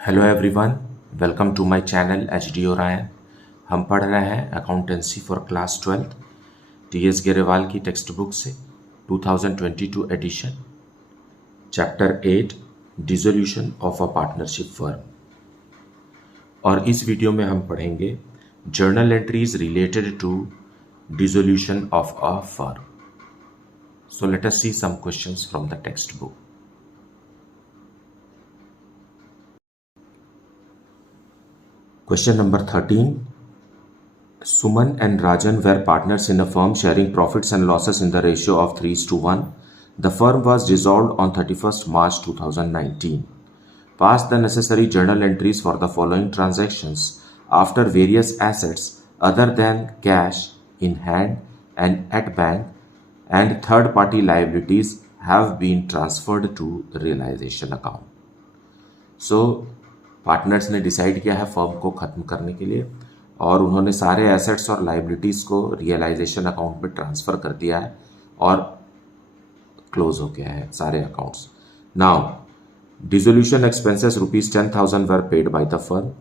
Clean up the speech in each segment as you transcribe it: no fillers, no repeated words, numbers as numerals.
Hello everyone, welcome to my channel H D Orion. हम पढ़ रहे हैं accountancy for class 12 T S Grewal की टेक्स्ट बुक से 2022 edition, chapter 8 dissolution of a partnership firm. और इस वीडियो में हम पढ़ेंगे journal entries related to dissolution of a firm. So let us see some questions from the text book. Question number 13. Suman and Rajan were partners in a firm sharing profits and losses in the ratio of 3:1. The firm was dissolved on 31st March 2019. Pass the necessary journal entries for the following transactions after various assets other than cash in hand and at bank and third party liabilities have been transferred to realization account. So partners ने decide किया है firm को ख़त्म करने के लिए और उन्होंने सारे एसेट्स और लाइबिलिटीज़ को रियलाइजेशन अकाउंट में ट्रांसफ़र कर दिया है और क्लोज हो गया है सारे accounts. Now dissolution expenses ₹10,000 were paid by the firm.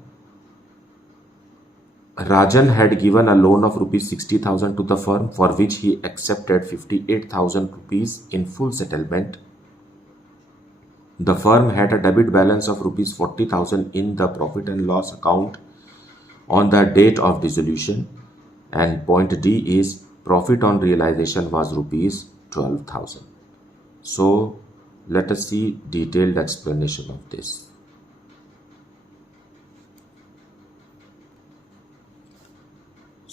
Rajan had given a loan of ₹60,000 to the firm for which he accepted ₹58,000 in full settlement. The firm had a debit balance of ₹40,000 in the profit and loss account on the date of dissolution, and point D is profit on realization was ₹12,000. So let us see detailed explanation of this.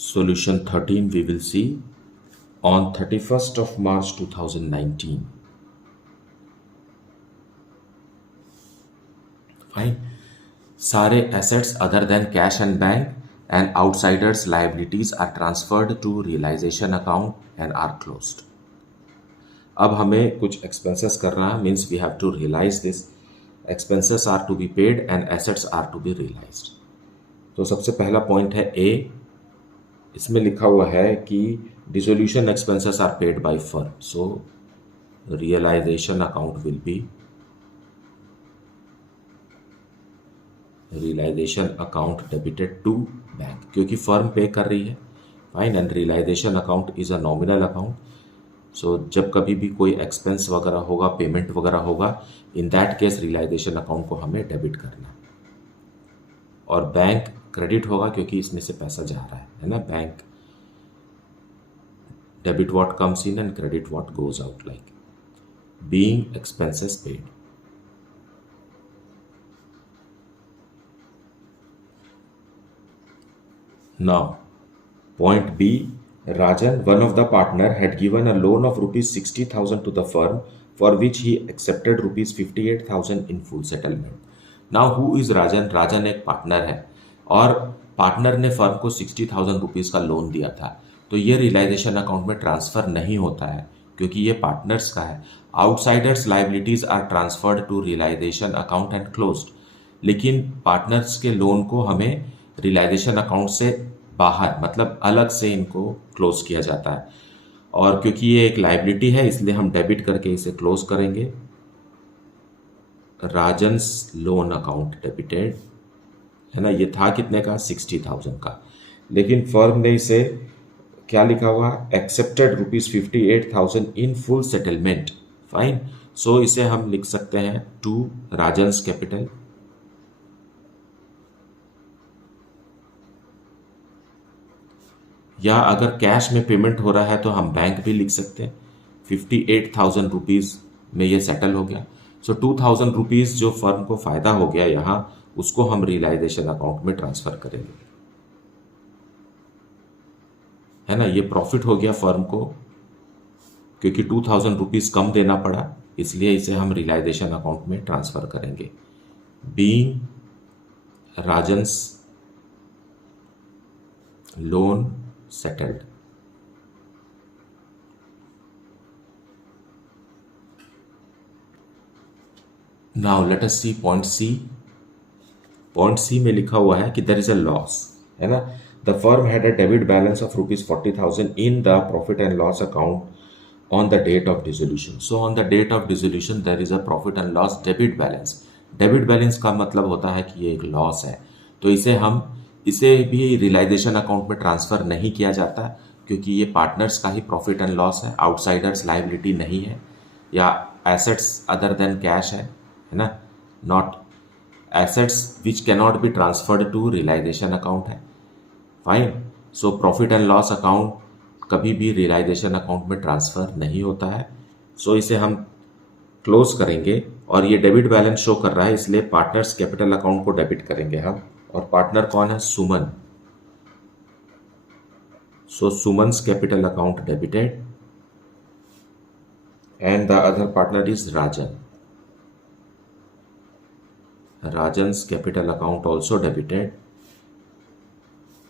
Solution 13 we will see on 31st of March 2019. Fine. सारे assets other than cash and bank and outsiders liabilities are transferred to realization account and are closed. अब हमें कुछ expenses करना है, means we have to realize this. Expenses are to be paid and assets are to be realized. तो सबसे पहला point है A, इसमें लिखा हुआ है कि dissolution expenses are paid by firm. So realization account will be realization account debited to bank, क्योंकि फर्म पे कर रही है। Fine. And realization account is a nominal account. So जब कभी भी कोई एक्सपेंस वगैरह होगा, पेमेंट वगैरह होगा, in that case realisation account को हमें डेबिट करना है और बैंक क्रेडिट होगा क्योंकि इसमें से पैसा जा रहा है ना। Bank debit what comes in and credit what goes out, like being expenses paid. Now, point B, Rajan, one of the partner, had given a loan of ₹60,000 to the firm for which he accepted ₹58,000 in full settlement. Now, who is Rajan? Rajan एक partner है और partner ने firm को ₹60,000 का loan दिया था, तो ये रियलाइजेशन अकाउंट में ट्रांसफ़र नहीं होता है क्योंकि ये पार्टनर्स का है। Outsiders liabilities are transferred to realisation account and closed, लेकिन पार्टनर्स के लोन को हमें रियलाइजेशन अकाउंट से बाहर, मतलब अलग से इनको क्लोज किया जाता है। और क्योंकि ये एक लाइबिलिटी है इसलिए हम डेबिट करके इसे क्लोज करेंगे। राजन्स लोन अकाउंट डेबिटेड है ना, ये था कितने का? 60,000 का, लेकिन फर्म ने इसे क्या लिखा हुआ? Accepted ₹58,000 in full settlement. Fine. So इसे हम लिख सकते हैं टू राजन्स कैपिटल। या अगर कैश में पेमेंट हो रहा है तो हम बैंक भी लिख सकते हैं। ₹58,000 में ये सेटल हो गया। सो ₹2,000 जो फर्म को फायदा हो गया यहाँ, उसको हम रियलाइजेशन अकाउंट में ट्रांसफर करेंगे, है ना। ये प्रॉफिट हो गया फर्म को क्योंकि ₹2,000 कम देना पड़ा, इसलिए इसे हम रियलाइजेशन अकाउंट में ट्रांसफर करेंगे। Being Rajan's loan settled. Now let us see point C. Point C में लिखा हुआ है कि there is a loss, है ना। The firm had a debit balance of ₹40,000 in the profit and loss account on the date of dissolution. So on the date of dissolution there is a profit and loss debit balance. Debit balance का मतलब होता है कि ये एक loss है, तो इसे भी रियलाइजेशन अकाउंट में ट्रांसफ़र नहीं किया जाता क्योंकि ये पार्टनर्स का ही प्रॉफिट एंड लॉस है, आउटसाइडर्स लाइबिलिटी नहीं है या एसेट्स अदर देन कैश है ना, not assets which cannot be transferred to realisation account है। Fine, so profit and loss account कभी भी रियलाइजेशन अकाउंट में ट्रांसफ़र नहीं होता है। सो इसे हम क्लोज करेंगे और ये डेबिट बैलेंस शो कर रहा है, इसलिए पार्टनर्स कैपिटल अकाउंट को डेबिट करेंगे हम। और पार्टनर कौन है? Suman. So Suman's capital account debited and the other partner is Rajan. Rajan's capital account also debited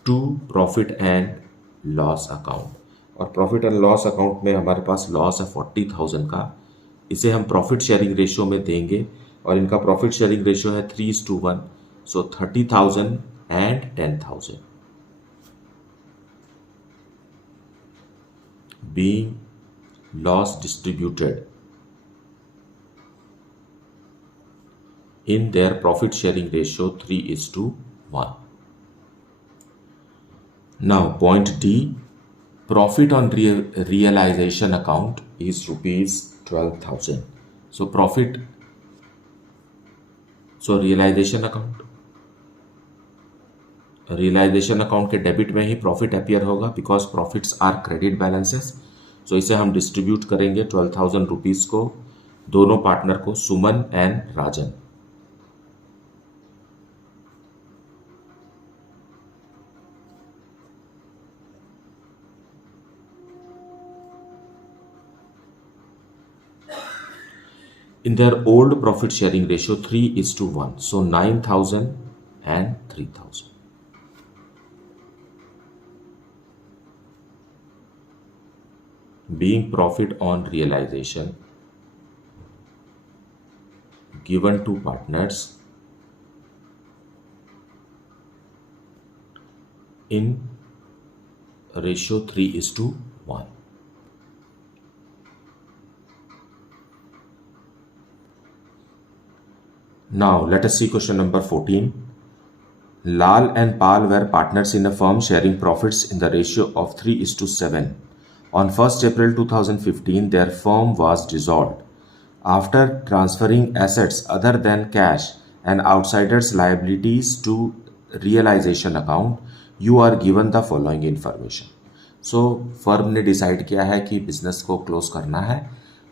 to profit and loss account। और प्रॉफिट एंड लॉस अकाउंट में हमारे पास लॉस है 40,000 का, इसे हम प्रॉफिट शेयरिंग रेशियो में देंगे और इनका प्रॉफिट शेयरिंग रेशियो है 3:1, सो 30,000 and 10,000 being loss distributed in their profit sharing ratio 3:1। Now point D, profit on realization account is rupees 12,000। So profit, so realization account के डेबिट में ही प्रॉफिट अपीयर होगा because profits are credit balances. So इसे हम distribute करेंगे 12,000 rupees को दोनों partner को, Suman and Rajan. In their old profit sharing ratio 3:1, so 9,000 and 3,000। Being profit on realization given to partners in ratio 3:1। Now let us see question number 14. Lal and Pal were partners in a firm sharing profits in the ratio of 3:7. On 1st April 2015, their firm was dissolved. After transferring assets other than cash and outsiders' liabilities to realization account, you are given the following information. So, firm ने decide किया है कि business को close करना है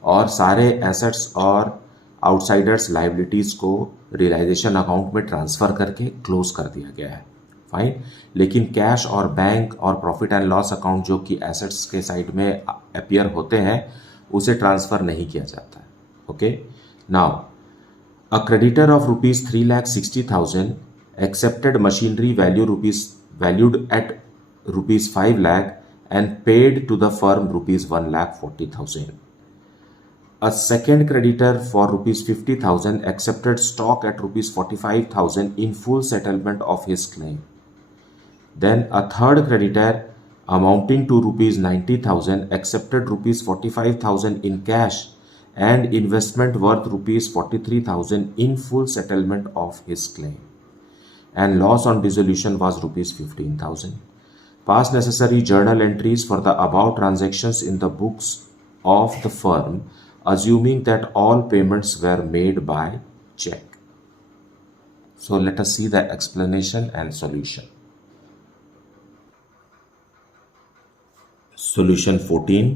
और सारे assets और आउटसाइडर्स लाइबिलिटीज़ को रियलाइजेशन अकाउंट में ट्रांसफ़र करके क्लोज कर दिया गया है। फाइन, लेकिन कैश और बैंक और प्रॉफिट एंड लॉस अकाउंट जो कि एसेट्स के साइड में अपीयर होते हैं उसे ट्रांसफ़र नहीं किया जाता है। Okay, now a creditor of rupees 3,60,000 accepted machinery valued at rupees 5 lakh and paid to the firm rupees 1,40,000। A second creditor for rupees 50,000 accepted stock at rupees 45,000 in full settlement of his claim। Then a third creditor amounting to rupees 90,000 accepted rupees 45,000 in cash and investment worth rupees 43,000 in full settlement of his claim, and loss on dissolution was rupees 15,000। Pass necessary journal entries for the above transactions in the books of the firm, assuming that all payments were made by check। So let us see the explanation and solution। Solution 14,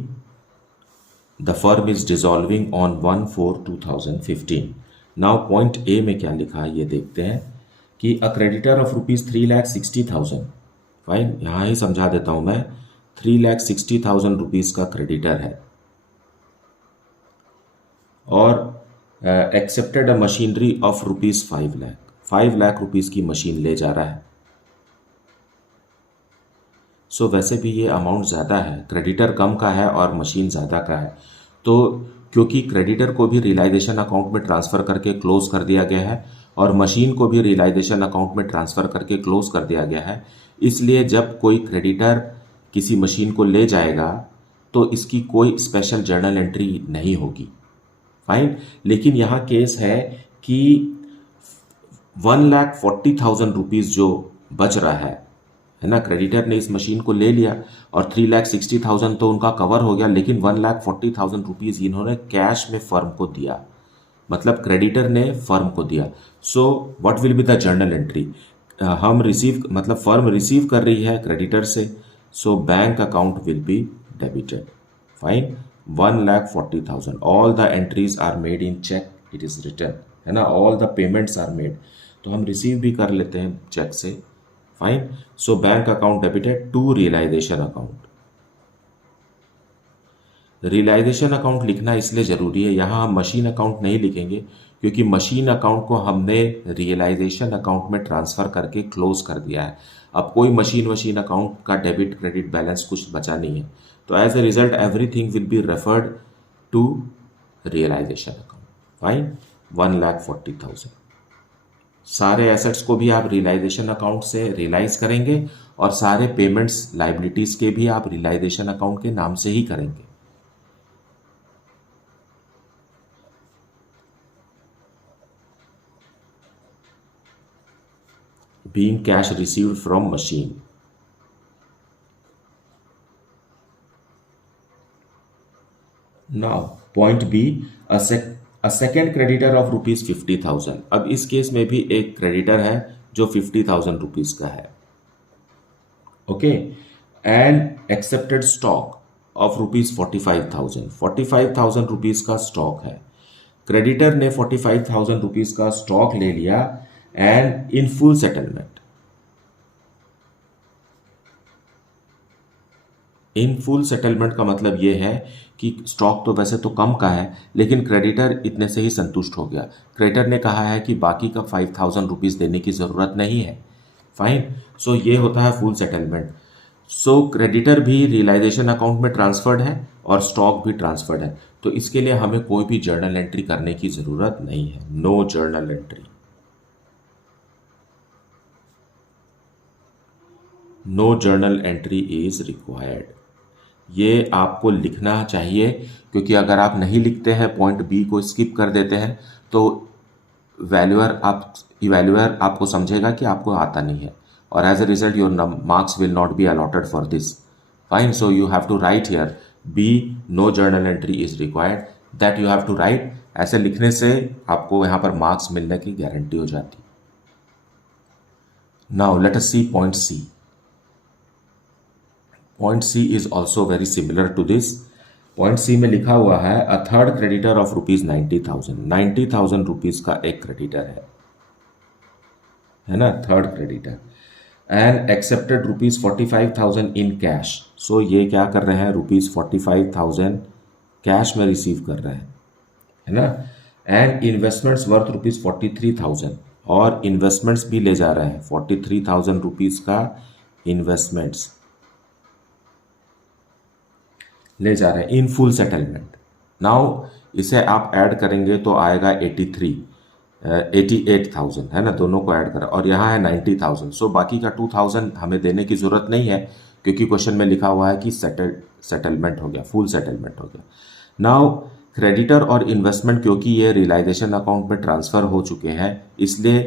the firm is dissolving on 1/4/2015। Now point A में क्या लिखा है ये देखते हैं कि a creditor of rupees 3,60,000। Fine, यहाँ ही समझा देता हूँ मैं, 3,60,000 रुपीज़ का क्रेडिटर है और accepted a machinery of rupees 5 lakh, 5 lakh rupees की मशीन ले जा रहा है। सो वैसे भी ये अमाउंट ज़्यादा है, क्रेडिटर कम का है और मशीन ज़्यादा का है, तो क्योंकि क्रेडिटर को भी रियलाइजेशन अकाउंट में ट्रांसफ़र करके क्लोज कर दिया गया है और मशीन को भी रियलाइजेशन अकाउंट में ट्रांसफ़र करके क्लोज कर दिया गया है, इसलिए जब कोई क्रेडिटर किसी मशीन को ले जाएगा तो इसकी कोई स्पेशल जर्नल एंट्री नहीं होगी। फाइन, लेकिन यहाँ केस है कि 1,40,000 रुपीज़ जो बच रहा है ना, क्रेडिटर ने इस मशीन को ले लिया और 3,60,000 तो उनका कवर हो गया, लेकिन 1,40,000 रुपीज़ इन्होंने कैश में फर्म को दिया, मतलब क्रेडिटर ने फर्म को दिया। So what will be the journal entry? हम रिसीव, मतलब फर्म रिसीव कर रही है क्रेडिटर से, so bank account will be debited. Fine, 1,40,000, all the entries are made in cheque, it is return, है ना, all the payments are made, तो हम रिसीव भी कर लेते हैं चेक से। Fine, so bank account debited to realisation account. Realisation account लिखना इसलिए ज़रूरी है, यहाँ हम मशीन अकाउंट नहीं लिखेंगे क्योंकि मशीन अकाउंट को हमने रियलाइजेशन अकाउंट में ट्रांसफ़र करके क्लोज कर दिया है। अब कोई मशीन अकाउंट का डेबिट क्रेडिट बैलेंस कुछ बचा नहीं है, तो as a result everything will be referred to realisation account. Fine, 1,40,000। सारे एसेट्स को भी आप रियलाइजेशन अकाउंट से रियलाइज करेंगे और सारे पेमेंट्स लाइबिलिटीज़ के भी आप रियलाइजेशन अकाउंट के नाम से ही करेंगे। being cash received from machine. Now point B, a second creditor of rupees 50,000। अब इस केस में भी एक क्रेडिटर है जो 50,000 रुपीज का है, okay, and accepted stock of rupees 45,000, 45,000 rupees का स्टॉक है। क्रेडिटर ने 45,000 रुपीज का स्टॉक ले लिया and in full settlement. In full settlement का मतलब ये है कि स्टॉक तो वैसे तो कम का है, लेकिन क्रेडिटर इतने से ही संतुष्ट हो गया। क्रेडिटर ने कहा है कि बाकी का 5,000 रुपीज़ देने की ज़रूरत नहीं है। फाइन, सो ये होता है फुल सेटलमेंट। सो क्रेडिटर भी रियलाइजेशन अकाउंट में ट्रांसफर्ड है और स्टॉक भी ट्रांसफर्ड है, तो इसके लिए हमें कोई भी जर्नल एंट्री करने की ज़रूरत नहीं है। No journal entry, no journal entry is required. ये आपको लिखना चाहिए, क्योंकि अगर आप नहीं लिखते हैं, पॉइंट बी को स्किप कर देते हैं, तो इवैल्यूअर आपको समझेगा कि आपको आता नहीं है, और as a result your marks will not be allotted for this. Fine, so you have to write here B, no journal entry is required, that you have to write. ऐसे लिखने से आपको यहाँ पर मार्क्स मिलने की गारंटी हो जाती। Now let us see point C. Point C is also very similar to this. Point C में लिखा हुआ है a third creditor of rupees 90,000, 90,000 rupees का एक क्रेडिटर है ना, third creditor, and accepted rupees 45,000 in cash. So ये क्या कर रहे हैं, रुपीज 45,000 कैश में रिसीव कर रहे हैं, है ना, एंड इन्वेस्टमेंट्स वर्थ रुपीज 43,000, और इन्वेस्टमेंट्स भी ले जा रहे हैं 43,000 रुपीज का इन्वेस्टमेंट्स ले जा रहे हैं इन फुल सेटलमेंट। नाउ इसे आप ऐड करेंगे तो आएगा 88,000, है ना, दोनों को ऐड करें, और यहाँ है 90,000। सो बाकी का 2,000 हमें देने की ज़रूरत नहीं है, क्योंकि क्वेश्चन में लिखा हुआ है कि सेटलमेंट हो गया, फुल सेटलमेंट हो गया। नाउ क्रेडिटर और इन्वेस्टमेंट, क्योंकि ये रियलाइजेशन अकाउंट में ट्रांसफ़र हो चुके हैं, इसलिए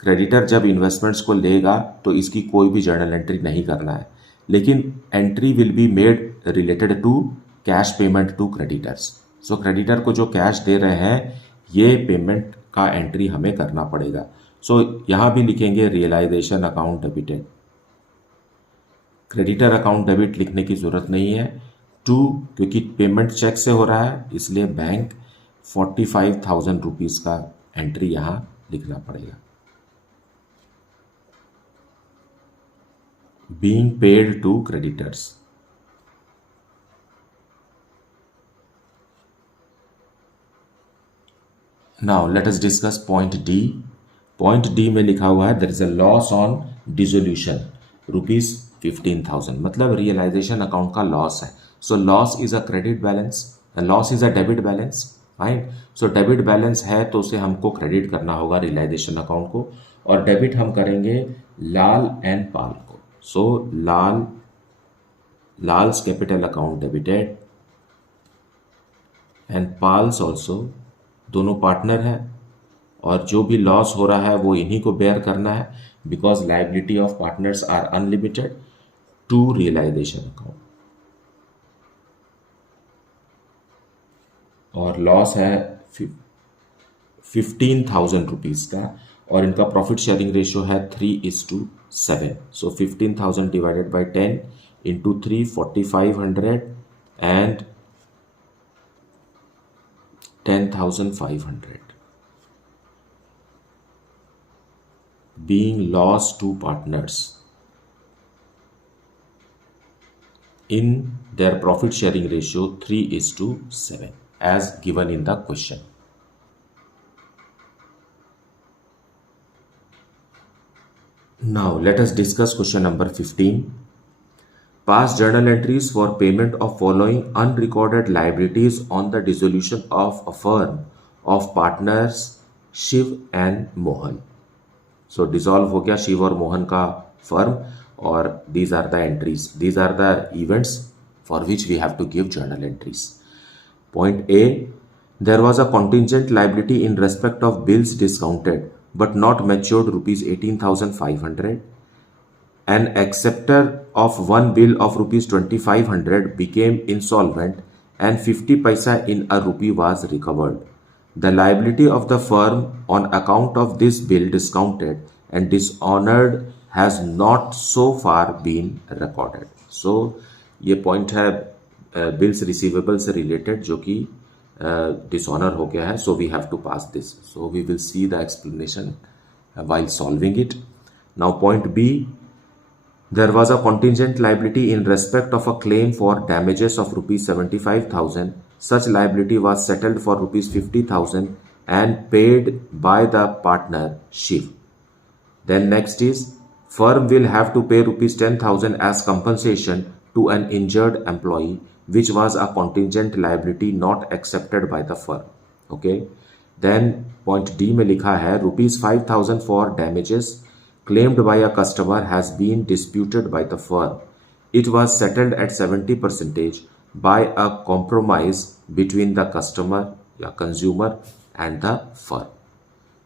क्रेडिटर जब इन्वेस्टमेंट्स को लेगा तो इसकी कोई भी जर्नल एंट्री नहीं करना है, लेकिन entry will be made related to cash payment to creditors. So creditor को जो कैश दे रहे हैं, ये पेमेंट का एंट्री हमें करना पड़ेगा। सो यहाँ भी लिखेंगे realisation account debited. Creditor account debit लिखने की ज़रूरत नहीं है, टू, क्योंकि पेमेंट चेक से हो रहा है, इसलिए बैंक 45,000 रुपीज़ का एंट्री यहाँ लिखना पड़ेगा। being paid to creditors। Now let us discuss point D। point D में लिखा हुआ है there is a loss on dissolution rupees 15,000, मतलब रियलाइजेशन अकाउंट का लॉस है। So loss is a credit balance, loss is a debit balance. Fine, so debit balance है तो उसे हमको क्रेडिट करना होगा रियलाइजेशन अकाउंट को, और डेबिट हम करेंगे लाल एंड पाल को। So Lal's capital account debited and Pal's also, दोनों पार्टनर है, और जो भी लॉस हो रहा है वो इन्हीं को बेयर करना है, because liability of partners are unlimited to realisation account. और लॉस है 15,000 रुपीज़ का, और इनका प्रॉफिट शेयरिंग रेशियो है 3:7। सो 15,000 divided by 10 into 3, 4,500 and 10,500 being lost to partners in their profit sharing ratio 3:7 as given in the question. Now let us discuss question number 15. Pass journal entries for payment of following unrecorded liabilities on the dissolution of a firm of partners Shiv and Mohan. So dissolve हो गया शिव और मोहन का firm, और these are the entries, these are the events for which we have to give journal entries. Point A, there was a contingent liability in respect of bills discounted but not matured rupees 18,500. An acceptor of one bill of rupees 2,500 became insolvent and 50 paisa in a rupee was recovered. The liability of the firm on account of this bill discounted and dishonored has not so far been recorded. So ये point है bills receivable से related जो कि dishonour हो गया है. So we have to pass this. So we will see the explanation while solving it. Now point B, there was a contingent liability in respect of a claim for damages of rupees 75,000. Such liability was settled for rupees 50,000 and paid by the partner Shiv. Then next is, firm will have to pay rupees 10,000 as compensation to an injured employee, which was a contingent liability not accepted by the firm. Okay. Then point D में लिखा है rupees 5,000 for damages claimed by a customer has been disputed by the firm. It was settled at 70% by a compromise between the customer या consumer and the firm.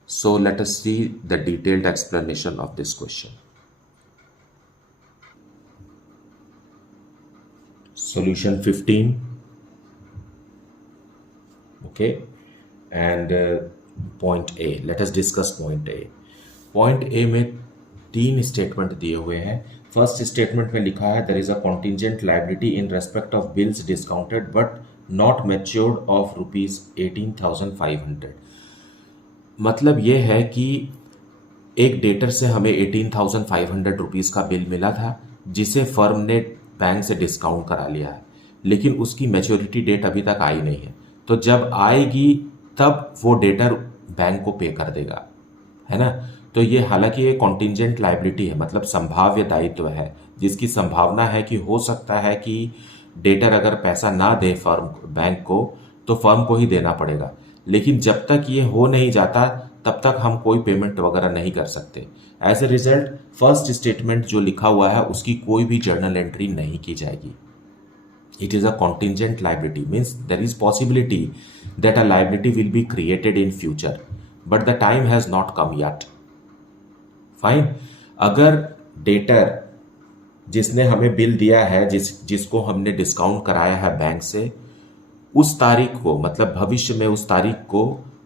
So let us see the detailed explanation of this question. Solution 15. Okay. And point A. Let us discuss point A. Point A में 3 statement दिए हुए हैं. First statement में लिखा है there is a contingent liability in respect of bills discounted but not matured of rupees 18,500. मतलब ये है कि एक डेटर से हमें 18,500 रुपीज़ का बिल मिला था जिसे फर्म ने बैंक से डिस्काउंट करा लिया है, लेकिन उसकी मैच्योरिटी डेट अभी तक आई नहीं है. तो जब आएगी तब वो डेटर बैंक को पे कर देगा, है ना. तो ये हालांकि ये कॉन्टिंजेंट लाइबिलिटी है, मतलब संभाव्य दायित्व है जिसकी संभावना है कि हो सकता है कि डेटर अगर पैसा ना दे फर्म बैंक को तो फर्म को ही देना पड़ेगा. लेकिन जब तक ये हो नहीं जाता तब तक हम कोई पेमेंट वगैरह नहीं कर सकते. As a result first statement जो लिखा हुआ है उसकी कोई भी जर्नल एंट्री नहीं की जाएगी. It is a contingent liability, means there is possibility that a liability will be created in future, but the time has not come yet. Fine. अगर डेटर जिसने हमें बिल दिया है, जिसको हमने डिस्काउंट कराया है बैंक से, उस तारीख को, मतलब भविष्य में उस तारीख को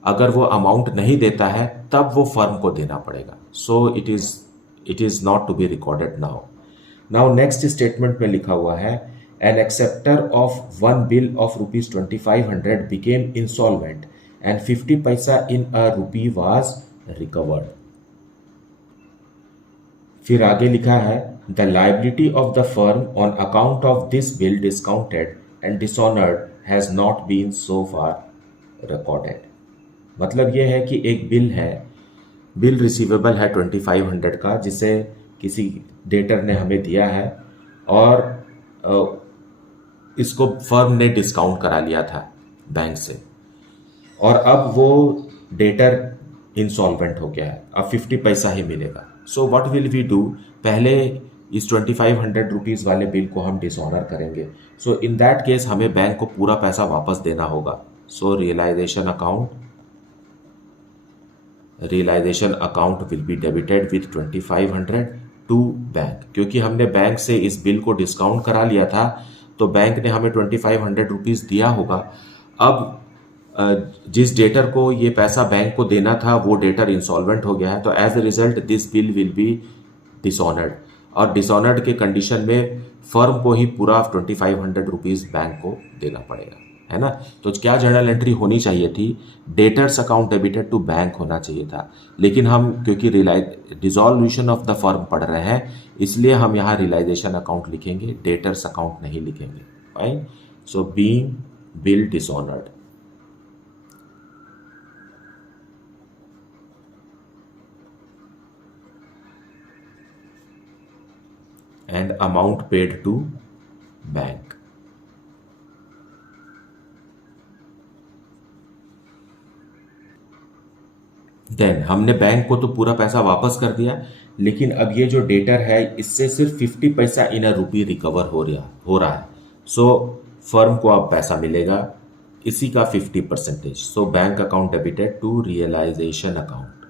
अगर वो अमाउंट नहीं देता है तब वो फर्म को देना पड़ेगा. So it is not to be recorded now. Now next statement में लिखा हुआ है an acceptor of one bill of rupees 2,500 became insolvent and 50 paisa in a rupee was recovered. फिर आगे लिखा है the liability of the firm on account of this bill discounted and dishonored has not been so far recorded. मतलब ये है कि एक bill है, बिल रिसीवेबल है 2,500 का जिसे किसी डेटर ने हमें दिया है और इसको फर्म ने डिस्काउंट करा लिया था बैंक से, और अब वो डेटर इंसॉल्वेंट हो गया है, अब 50 पैसा ही मिलेगा. So what will we do, पहले इस 2,500 रुपीज़ वाले बिल को हम डिसऑनर करेंगे. सो इन दैट केस हमें बैंक को पूरा पैसा वापस देना होगा. So realization account realisation account will be debited with 2500 to bank, क्योंकि हमने बैंक से इस बिल को डिस्काउंट करा लिया था तो बैंक ने हमें 2500 रुपीज़ दिया होगा। अब जिस डेटर को ये पैसा बैंक को देना था वो डेटर इंसॉल्वेंट हो गया है, तो as a result this bill will be dishonoured, और डिसऑनर्ड के कंडीशन में फर्म को ही पूरा 2500 रुपीज़ बैंक को देना पड़ेगा, है ना। तो क्या जर्नल एंट्री होनी चाहिए थी, debtors account debited to bank होना चाहिए था, लेकिन हम क्योंकि डिसॉल्यूशन ऑफ द फर्म पढ़ रहे हैं इसलिए हम यहाँ रियलाइजेशन अकाउंट लिखेंगे, डेटर्स अकाउंट नहीं लिखेंगे। Fine. So being bill dishonoured and amount paid to bank. Then हमने बैंक को तो पूरा पैसा वापस कर दिया, लेकिन अब ये जो डेटर है इससे सिर्फ 50 पैसा इन अ रुपी रिकवर हो रहा है। सो फर्म को अब पैसा मिलेगा इसी का 50%। So bank account debited to realisation account.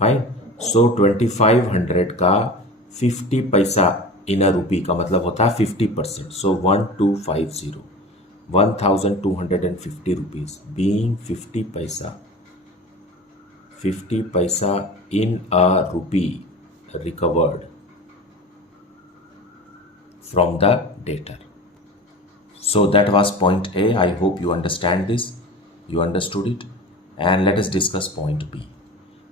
Fine. So 2500 का 50 पैसा इन अ रुपी का मतलब होता है 50%। सो 1250 1250 रुपीज बीइंग 50 पैसा 50 पैसा in a rupee recovered from the debtor. So that was point A. I hope you understand this. You understood it. And let us discuss point B.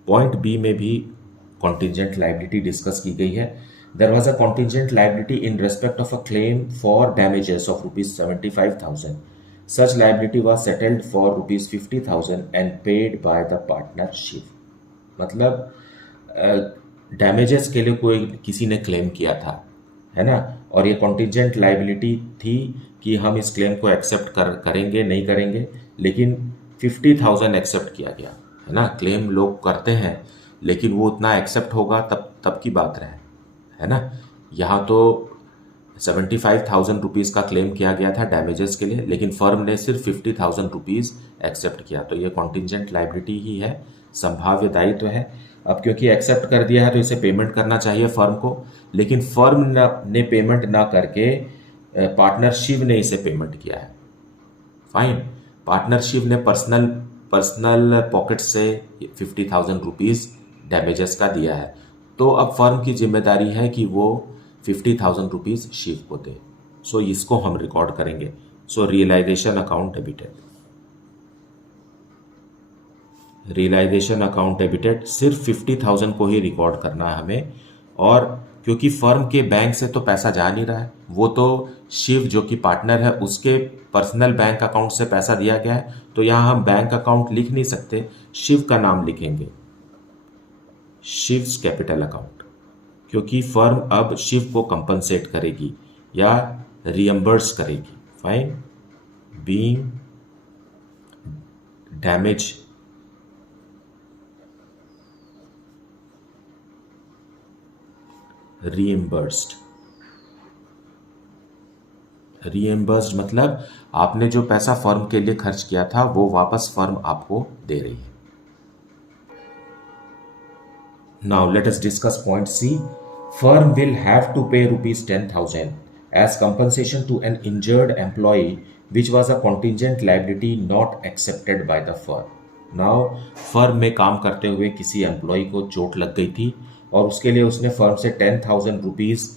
Point B में भी contingent liability discuss की गई है. There was a contingent liability in respect of a claim for damages of rupees 75,000. Such liability was settled for rupees 50,000 and paid by the partnership. मतलब damages के लिए कोई किसी ने क्लेम किया था, है ना, और ये कॉन्टिजेंट लाइबिलिटी थी कि हम इस क्लेम को एक्सेप्ट करेंगे नहीं करेंगे, लेकिन 50,000 एक्सेप्ट किया गया, है ना। क्लेम लोग करते हैं लेकिन वो उतना एक्सेप्ट होगा तब की बात है ना। यहाँ तो 75,000 रुपीज़ का क्लेम किया गया था डैमेजेस के लिए, लेकिन फर्म ने सिर्फ 50,000 रुपीज़ एक्सेप्ट किया, तो ये कॉन्टिजेंट लाइबिलिटी ही है, संभाव्य दायित्व है। अब क्योंकि एक्सेप्ट कर दिया है तो इसे पेमेंट करना चाहिए फर्म को, लेकिन फर्म ने पेमेंट ना करके पार्टनरशिप ने इसे पेमेंट किया है। फाइन। पार्टनरशिप ने पर्सनल पॉकेट से 50,000 रुपीज़ डैमेजेस का दिया है, तो अब फर्म की जिम्मेदारी है कि वो 50,000 रुपीज़ शिव को दे। सो इसको हम रिकॉर्ड करेंगे। So realization account debited, realization account debited सिर्फ 50,000 को ही रिकॉर्ड करना है हमें, और क्योंकि फर्म के बैंक से तो पैसा जा नहीं रहा है, वो तो शिव जो कि पार्टनर है उसके पर्सनल बैंक अकाउंट से पैसा दिया गया है, तो यहाँ हम बैंक अकाउंट लिख नहीं सकते, शिव का नाम लिखेंगे, शिव्स कैपिटल अकाउंट, क्योंकि फर्म अब शिव को कंपनसेट करेगी या रियम्बर्स करेगी। फाइन। बीइंग डैमेज रीएम्बर्स्ड मतलब आपने जो पैसा फर्म के लिए खर्च किया था वो वापस फर्म आपको दे रही है। Now let us discuss point C. Firm will have to pay rupees 10,000 as compensation to an injured employee which was a contingent liability not accepted by the firm. Now firm में काम करते हुए किसी employ को चोट लग गई थी और उसके लिए उसने फर्म से 10,000 रुपीज़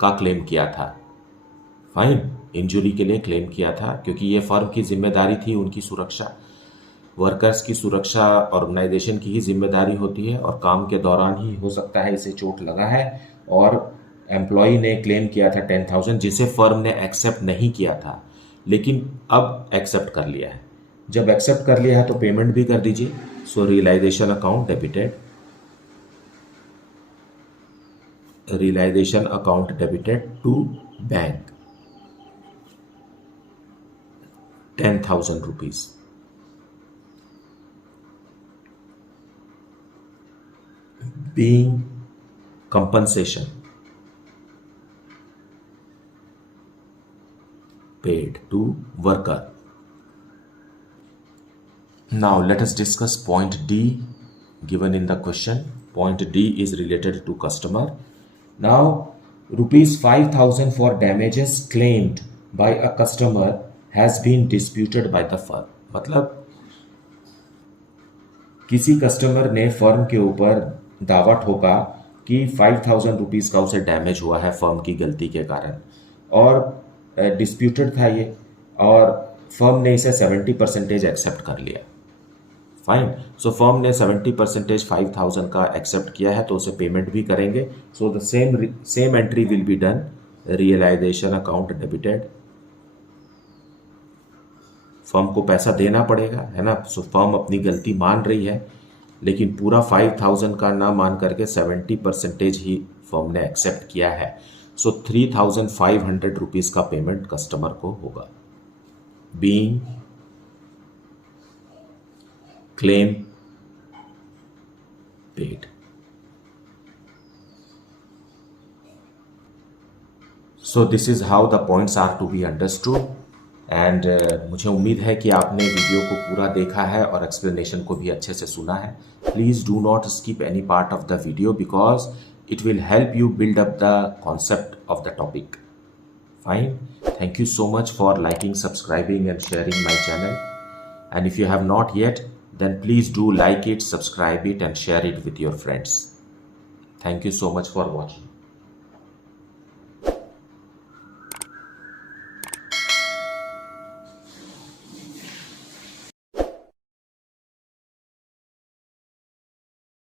का क्लेम किया था। फाइन। इंजुरी के लिए क्लेम किया था, क्योंकि ये फर्म की जिम्मेदारी थी, उनकी सुरक्षा, वर्कर्स की सुरक्षा ऑर्गेनाइजेशन की ही जिम्मेदारी होती है, और काम के दौरान ही हो सकता है इसे चोट लगा है, और एम्प्लॉय ने क्लेम किया था 10,000 जिसे फर्म ने एक्सेप्ट नहीं किया था, लेकिन अब एक्सेप्ट कर लिया है। जब एक्सेप्ट कर लिया है तो पेमेंट भी कर दीजिए। So realization account debited, realization account debited to bank 10,000 rupees. being compensation paid to worker Now let us discuss point D given in the question. Point D is related to customer. Now rupees 5,000 for damages claimed by a customer has been disputed by the firm. मतलब किसी customer ने firm के ऊपर दावा ठोका कि 5,000 rupees का उसे डैमेज हुआ है फर्म की गलती के कारण, और डिस्प्यूटेड था ये, और फर्म ने इसे 70% एक्सेप्ट कर लिया. फाइन. सो फर्म ने 70% 5,000 का एक्सेप्ट किया है तो उसे पेमेंट भी करेंगे. So the same entry will be done. Realisation account debited. Firm को पैसा देना पड़ेगा, है ना. सो फर्म अपनी गलती मान रही है, लेकिन पूरा 5,000 का ना मान करके 70% ही फर्म ने एक्सेप्ट किया है. सो 3,500 रुपीज़ का पेमेंट कस्टमर को होगा. Being claim paid. So this is how the points are to be understood. And मुझे उम्मीद है कि आपने वीडियो को पूरा देखा है और एक्सप्लेनेशन को भी अच्छे से सुना है. Please do not skip any part of the video because it will help you build up the concept of the topic. Fine. Thank you so much for liking, subscribing and sharing my channel. And if you have not yet, then please do like it, subscribe it and share it with your friends. Thank you so much for watching.